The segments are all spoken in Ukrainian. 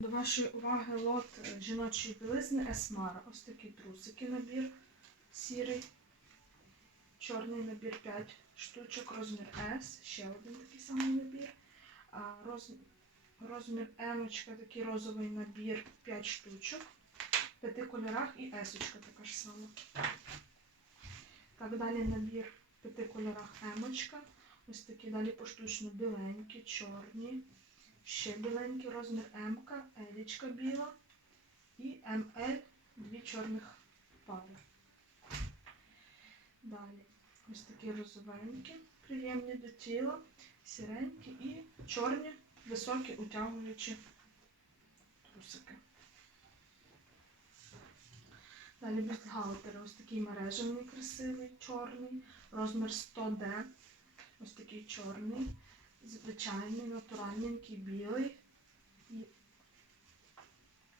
До вашої уваги лот жіночої білизни Есмара. Ось такі трусики набір сірий. Чорний набір 5 штучок, розмір S, ще один такий самий набір. Роз, розмір М, такий розовий набір 5 штучок. В п'яти кольорах і S така ж сама. Так, далі набір в п'яти кольорах М. Ось такі далі поштучно біленькі, чорні. Ще біленький розмір М, Елічка біла і МЛ дві чорних пари. Далі ось такі розовенькі, приємні до тіла, сіренькі і чорні, високі утягуючі трусики. Далі бюстгальтери, ось такий мережевний, красивий, чорний, розмір 100D, ось такий чорний звичайний, натуральненький, білий. І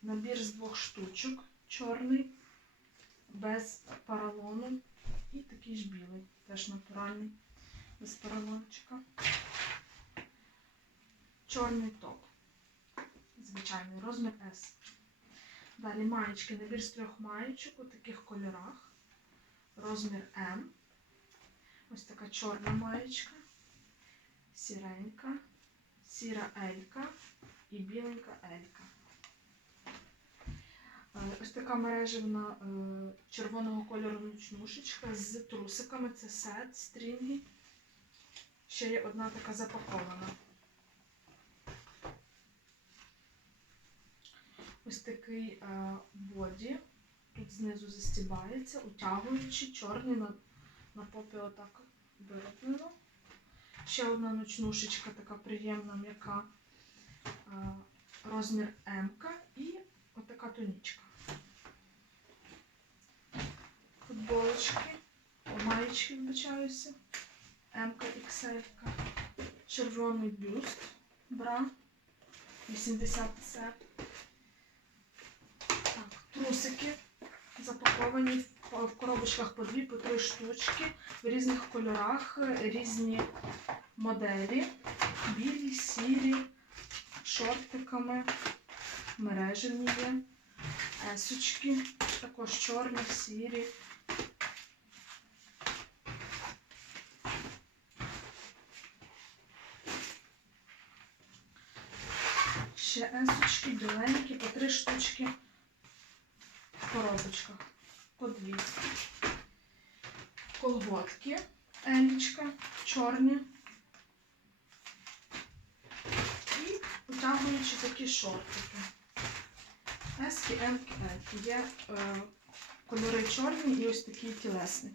набір з двох штучок, чорний, без поролону. І такий ж білий, теж натуральний, без поролончика. Чорний топ. Звичайний, розмір S. Далі маєчки, набір з трьох маєчок у таких кольорах. Розмір М. Ось така чорна маєчка сіренька, сіра елька і біленька елька. Е, Ось така мережевна е, червоного кольору ночнушечка з трусиками. Це сет, стрінги. Ще є одна така запакована. Ось такий е, боді. Тут знизу застібається, утягуючи, чорний на, на попі отак вироблено. Ще одна ночнушечка, така приємна, м'яка, розмір М і отака тонічка. Футболочки, маєчки, вибачаюся, М XL, червоний бюст, бра, 80 це. Так, трусики запаковані в коробочках по дві, по три штучки в різних кольорах, різні моделі, білі, сірі, шортиками, мережевні є, есочки, також чорні, сірі. Ще есочки, біленькі, по три штучки в коробочках по дві. Колготки, елічка, чорні. І утягуючи такі шортики. Ески, емки, ельки. Є е, кольори чорні і ось такі тілесні.